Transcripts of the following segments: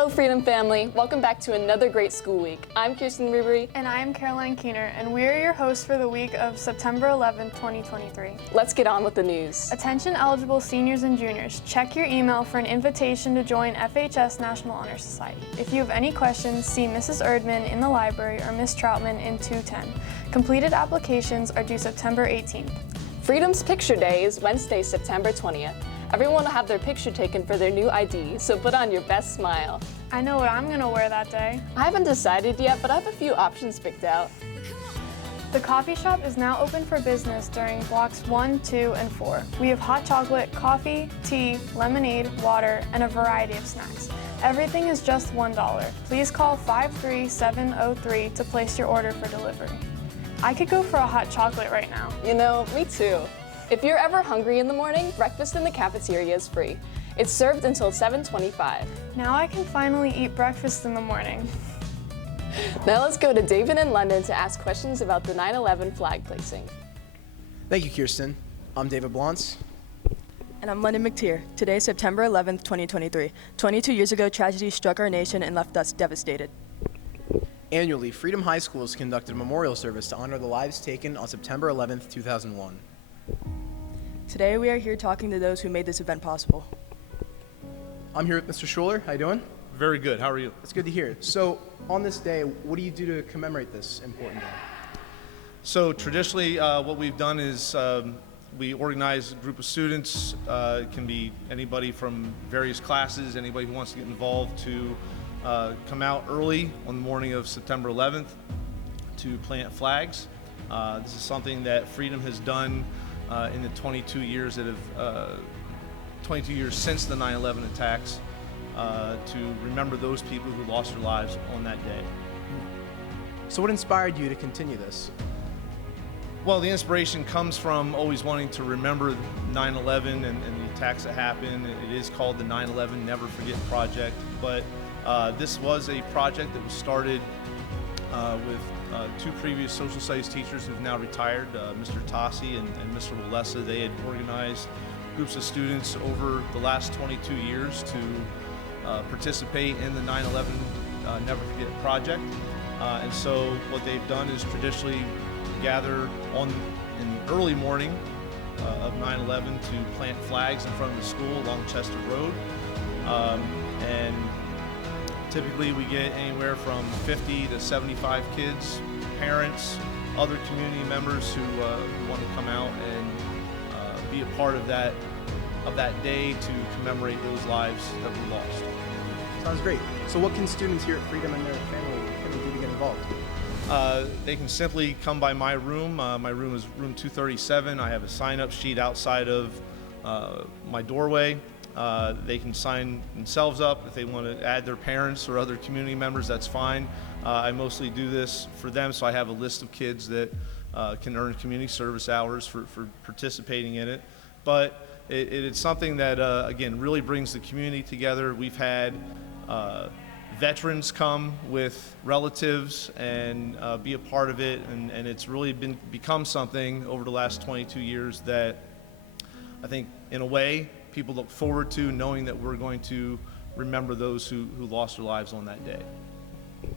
Hello, Freedom family. Welcome back to another great school week. I'm Kirsten Rubery. And I'm Caroline Keener, and we are your hosts for the week of September 11th, 2023. Let's get on with the news. Attention eligible seniors and juniors, check your email for an invitation to join FHS National Honor Society. If you have any questions, see Mrs. Erdman in the library or Miss Troutman in 210. Completed applications are due September 18th. Freedom's Picture Day is Wednesday, September 20th. Everyone will have their picture taken for their new ID, so put on your best smile. I know what I'm going to wear that day. I haven't decided yet, but I have a few options picked out. The coffee shop is now open for business during blocks 1, 2, and 4. We have hot chocolate, coffee, tea, lemonade, water, and a variety of snacks. Everything is just $1. Please call 53703 to place your order for delivery. I could go for a hot chocolate right now. You know, me too. If you're ever hungry in the morning, breakfast in the cafeteria is free. It's served until 7:25. Now I can finally eat breakfast in the morning. Now let's go to David in London to ask questions about the 9/11 flag placing. Thank you, Kirsten. I'm David Blance. And I'm London McTeer. Today is September 11th, 2023. 22 years ago, tragedy struck our nation and left us devastated. Annually, Freedom High School has conducted a memorial service to honor the lives taken on September 11th, 2001. Today we are here talking to those who made this event possible. I'm here with Mr. Schuler. How you doing? Very good. How are you? It's good to hear. So, on this day, what do you do to commemorate this important day? So traditionally, what we've done is we organize a group of students. It can be anybody from various classes, anybody who wants to get involved, to come out early on the morning of September 11th to plant flags. This is something that Freedom has done in the 22 years since the 9/11 attacks, to remember those people who lost their lives on that day. So what inspired you to continue this? Well, the inspiration comes from always wanting to remember 9/11 and the attacks that happened. It is called the 9/11 Never Forget Project, but this was a project that was started with two previous social studies teachers who've now retired, Mr. Tossi and Mr. Walesa. They had organized groups of students over the last 22 years to participate in the 9/11 Never Forget Project. And so what they've done is traditionally gather in the early morning of 9/11 to plant flags in front of the school along Chester Road. And typically we get anywhere from 50 to 75 kids, parents, other community members who want to come out and be a part of that day to commemorate those lives that were lost. Sounds great. So what can students here at Freedom and their family do to get involved? They can simply come by my room. My room is room 237. I have a sign-up sheet outside of my doorway. They can sign themselves up. If they want to add their parents or other community members, that's fine. I mostly do this for them, so I have a list of kids that can earn community service hours for participating in it. But it's something that, again, really brings the community together. We've had veterans come with relatives and be a part of it, and it's really become something over the last 22 years that I think, in a way, people look forward to, knowing that we're going to remember those who lost their lives on that day.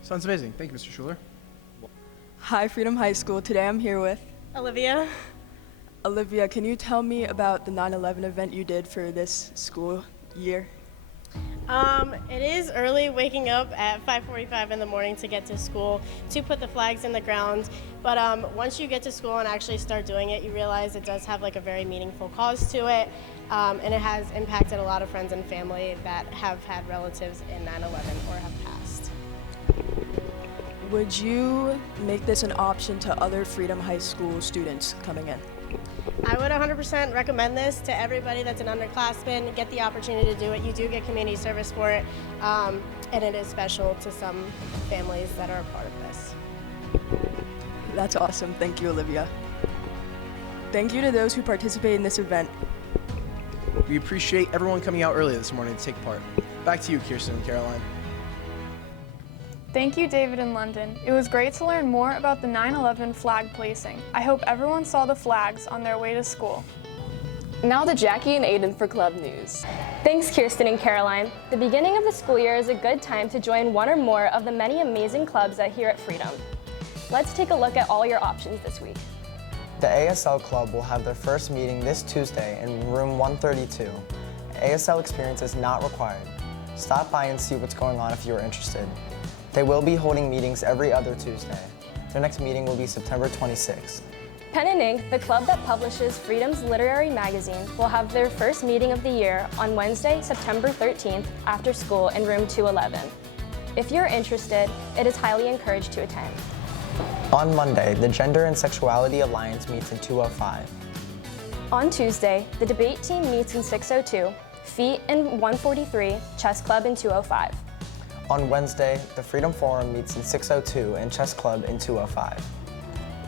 Sounds amazing. Thank you, Mr. Schuler. Hi, Freedom High School. Today I'm here with Olivia. Olivia, can you tell me about the 9/11 event you did for this school year? It is early, waking up at 5:45 in the morning to get to school to put the flags in the ground. But once you get to school and actually start doing it, you realize it does have like a very meaningful cause to it. And it has impacted a lot of friends and family that have had relatives in 9/11 or have passed. Would you make this an option to other Freedom High School students coming in? I would 100% recommend this to everybody that's an underclassman. Get the opportunity to do it. You do get community service for it, and it is special to some families that are a part of this. That's awesome. Thank you, Olivia. Thank you to those who participate in this event. We appreciate everyone coming out early this morning to take part. Back to you, Kirsten and Caroline. Thank you, David in London. It was great to learn more about the 9/11 flag placing. I hope everyone saw the flags on their way to school. Now to Jackie and Aiden for club news. Thanks, Kirsten and Caroline. The beginning of the school year is a good time to join one or more of the many amazing clubs here at Freedom. Let's take a look at all your options this week. The ASL Club will have their first meeting this Tuesday in room 132. ASL experience is not required. Stop by and see what's going on if you're interested. They will be holding meetings every other Tuesday. Their next meeting will be September 26th. Pen and Ink, the club that publishes Freedom's literary magazine, will have their first meeting of the year on Wednesday, September 13th, after school in room 211. If you're interested, it is highly encouraged to attend. On Monday, the Gender and Sexuality Alliance meets in 205. On Tuesday, the debate team meets in 602, feet in 143, chess club in 205. On Wednesday, the Freedom Forum meets in 602 and chess club in 205.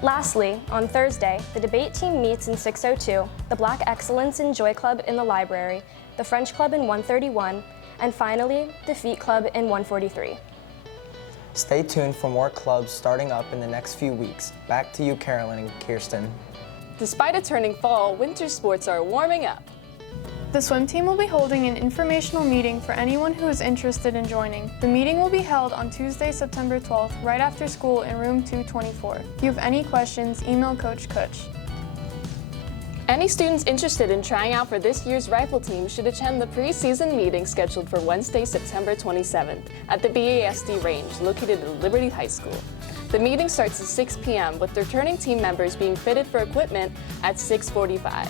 Lastly, on Thursday, the debate team meets in 602, the Black Excellence and Joy Club in the library, the French Club in 131, and finally, the Feet Club in 143. Stay tuned for more clubs starting up in the next few weeks. Back to you, Carolyn and Kirsten. Despite it turning fall, winter sports are warming up. The swim team will be holding an informational meeting for anyone who is interested in joining. The meeting will be held on Tuesday, September 12th, right after school in room 224. If you have any questions, email Coach Kutch. Any students interested in trying out for this year's rifle team should attend the preseason meeting scheduled for Wednesday, September 27th at the BASD range located at Liberty High School. The meeting starts at 6 p.m. with returning team members being fitted for equipment at 6:45.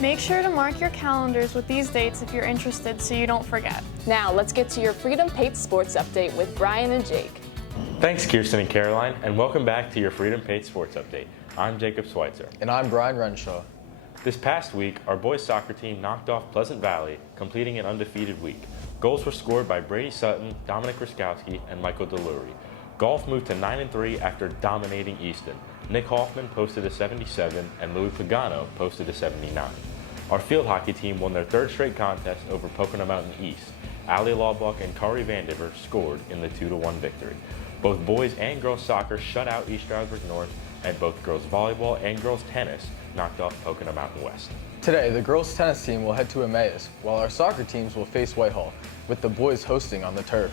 Make sure to mark your calendars with these dates if you're interested so you don't forget. Now let's get to your Freedom Pates Sports Update with Brian and Jake. Thanks, Kirsten and Caroline, and welcome back to your Freedom Pates Sports Update. I'm Jacob Schweitzer. And I'm Brian Renshaw. This past week, our boys soccer team knocked off Pleasant Valley, completing an undefeated week. Goals were scored by Brady Sutton, Dominic Ruskowski, and Michael Delury. Golf moved to 9-3 after dominating Easton. Nick Hoffman posted a 77, and Louis Pagano posted a 79. Our field hockey team won their third straight contest over Pocono Mountain East. Ali Lawbuck and Kari Vandiver scored in the 2-1 victory. Both boys and girls soccer shut out East Stroudsburg North, and both girls volleyball and girls tennis knocked off Pocono Mountain West. Today, the girls tennis team will head to Emmaus, while our soccer teams will face Whitehall, with the boys hosting on the turf.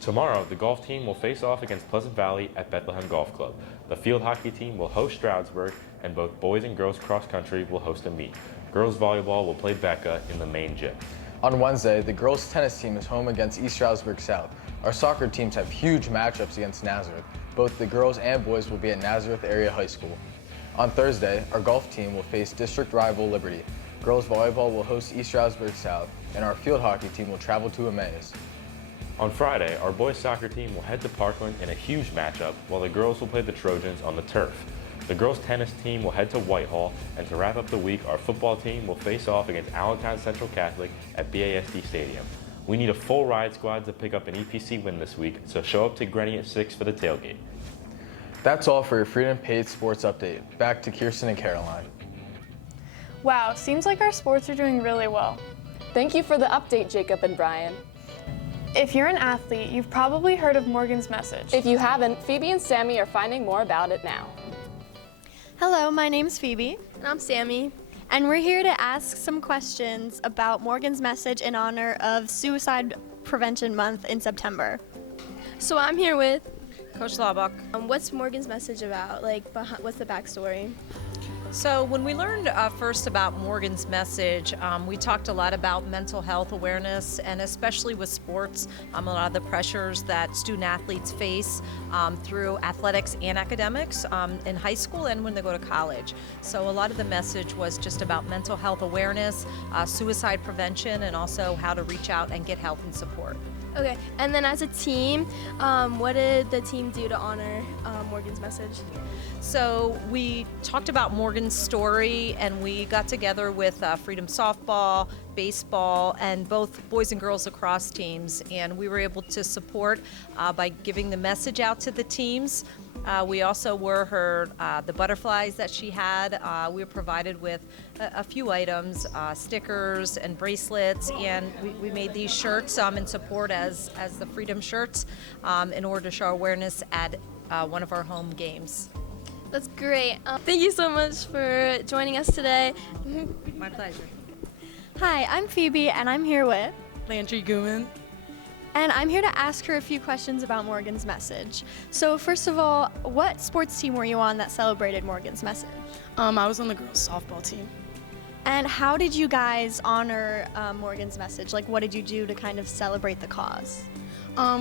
Tomorrow, the golf team will face off against Pleasant Valley at Bethlehem Golf Club. The field hockey team will host Stroudsburg, and both boys and girls cross country will host a meet. Girls volleyball will play Becca in the main gym. On Wednesday, the girls tennis team is home against East Stroudsburg South. Our soccer teams have huge matchups against Nazareth. Both the girls and boys will be at Nazareth Area High School. On Thursday, our golf team will face district rival Liberty. Girls volleyball will host East Stroudsburg South, and our field hockey team will travel to Emmaus. On Friday, our boys soccer team will head to Parkland in a huge matchup, while the girls will play the Trojans on the turf. The girls tennis team will head to Whitehall, and to wrap up the week, our football team will face off against Allentown Central Catholic at BASD Stadium. We need a full ride squad to pick up an EPC win this week, so show up to Grenny at 6 for the tailgate. That's all for your Freedom Paid Sports Update. Back to Kirsten and Caroline. Wow, seems like our sports are doing really well. Thank you for the update, Jacob and Brian. If you're an athlete, you've probably heard of Morgan's Message. If you haven't, Phoebe and Sammy are finding more about it now. Hello, my name's Phoebe. And I'm Sammy. And we're here to ask some questions about Morgan's Message in honor of Suicide Prevention Month in September. So I'm here with Coach Lawbuck. What's Morgan's Message about? What's the backstory? So when we learned first about Morgan's Message, we talked a lot about mental health awareness, and especially with sports, a lot of the pressures that student athletes face through athletics and academics in high school and when they go to college. So a lot of the message was just about mental health awareness, suicide prevention, and also how to reach out and get help and support. Okay, and then as a team, what did the team do to honor Morgan's Message? So we talked about Morgan's story, and we got together with Freedom Softball, baseball, and both boys and girls lacrosse teams, and we were able to support by giving the message out to the teams. We also wore her the butterflies that she had. We were provided with a few items, stickers and bracelets, and we made these shirts in support as the Freedom shirts in order to show awareness at one of our home games. That's great. Thank you so much for joining us today. My pleasure. Hi, I'm Phoebe, and I'm here with Landry Gooman. And I'm here to ask her a few questions about Morgan's Message. So first of all, what sports team were you on that celebrated Morgan's Message? I was on the girls' softball team. And how did you guys honor Morgan's Message? Like, what did you do to kind of celebrate the cause?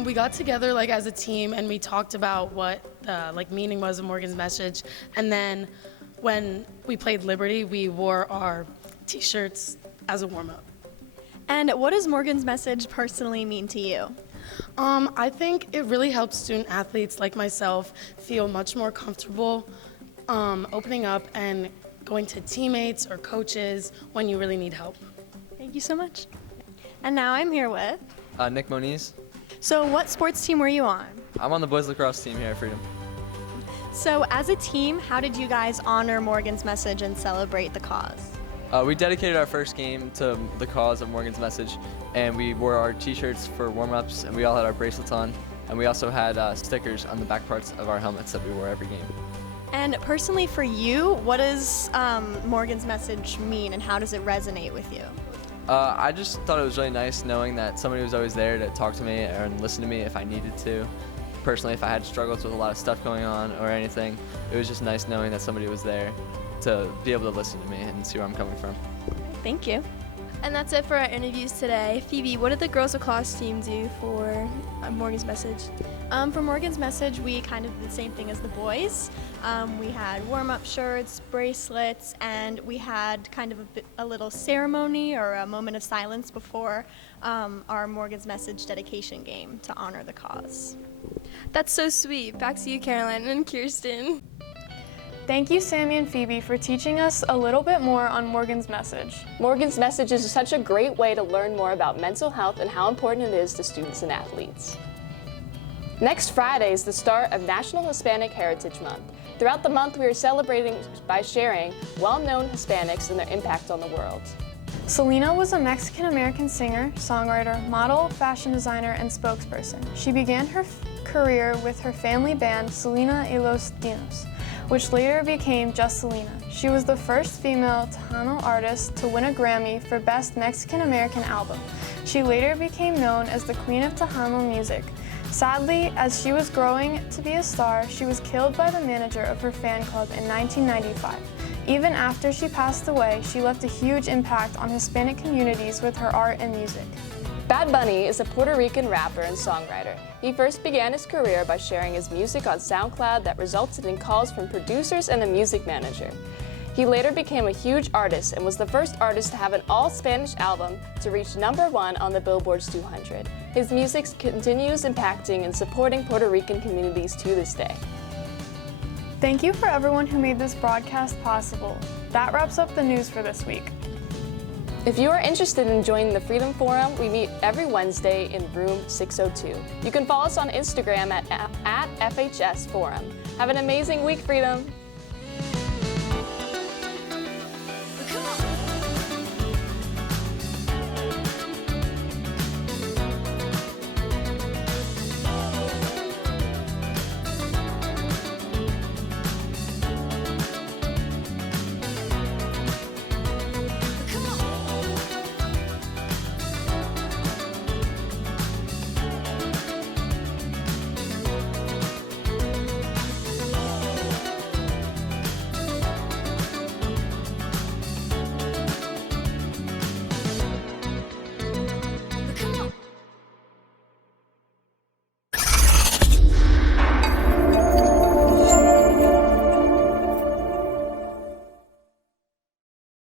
We got together like as a team and we talked about what the meaning was of Morgan's Message. And then when we played Liberty, we wore our t-shirts as a warm-up. And what does Morgan's Message personally mean to you? I think it really helps student athletes like myself feel much more comfortable opening up and going to teammates or coaches when you really need help. Thank you so much. And now I'm here with Nick Moniz. So what sports team were you on? I'm on the boys lacrosse team here at Freedom. So as a team, how did you guys honor Morgan's Message and celebrate the cause? We dedicated our first game to the cause of Morgan's Message, and we wore our t-shirts for warm-ups, and we all had our bracelets on, and we also had stickers on the back parts of our helmets that we wore every game. And personally for you, what does Morgan's Message mean, and how does it resonate with you? I just thought it was really nice knowing that somebody was always there to talk to me and listen to me if I needed to. Personally, if I had struggles with a lot of stuff going on or anything, it was just nice knowing that somebody was there to be able to listen to me and see where I'm coming from. Thank you. And that's it for our interviews today. Phoebe, what did the girls lacrosse team do for Morgan's Message? For Morgan's Message, we kind of did the same thing as the boys. We had warm-up shirts, bracelets, and we had kind of a little ceremony or a moment of silence before our Morgan's Message dedication game to honor the cause. That's so sweet. Back to you, Caroline and Kirsten. Thank you, Sammy and Phoebe, for teaching us a little bit more on Morgan's Message. Morgan's Message is such a great way to learn more about mental health and how important it is to students and athletes. Next Friday is the start of National Hispanic Heritage Month. Throughout the month, we are celebrating by sharing well-known Hispanics and their impact on the world. Selena was a Mexican-American singer, songwriter, model, fashion designer, and spokesperson. She began her career with her family band, Selena y los Dinos, which later became just Selena. She was the first female Tejano artist to win a Grammy for Best Mexican-American Album. She later became known as the Queen of Tejano music. Sadly, as she was growing to be a star, she was killed by the manager of her fan club in 1995. Even after she passed away, she left a huge impact on Hispanic communities with her art and music. Bad Bunny is a Puerto Rican rapper and songwriter. He first began his career by sharing his music on SoundCloud that resulted in calls from producers and a music manager. He later became a huge artist and was the first artist to have an all-Spanish album to reach #1 on the Billboard's 200. His music continues impacting and supporting Puerto Rican communities to this day. Thank you for everyone who made this broadcast possible. That wraps up the news for this week. If you are interested in joining the Freedom Forum, we meet every Wednesday in room 602. You can follow us on Instagram at FHS Forum. Have an amazing week, Freedom!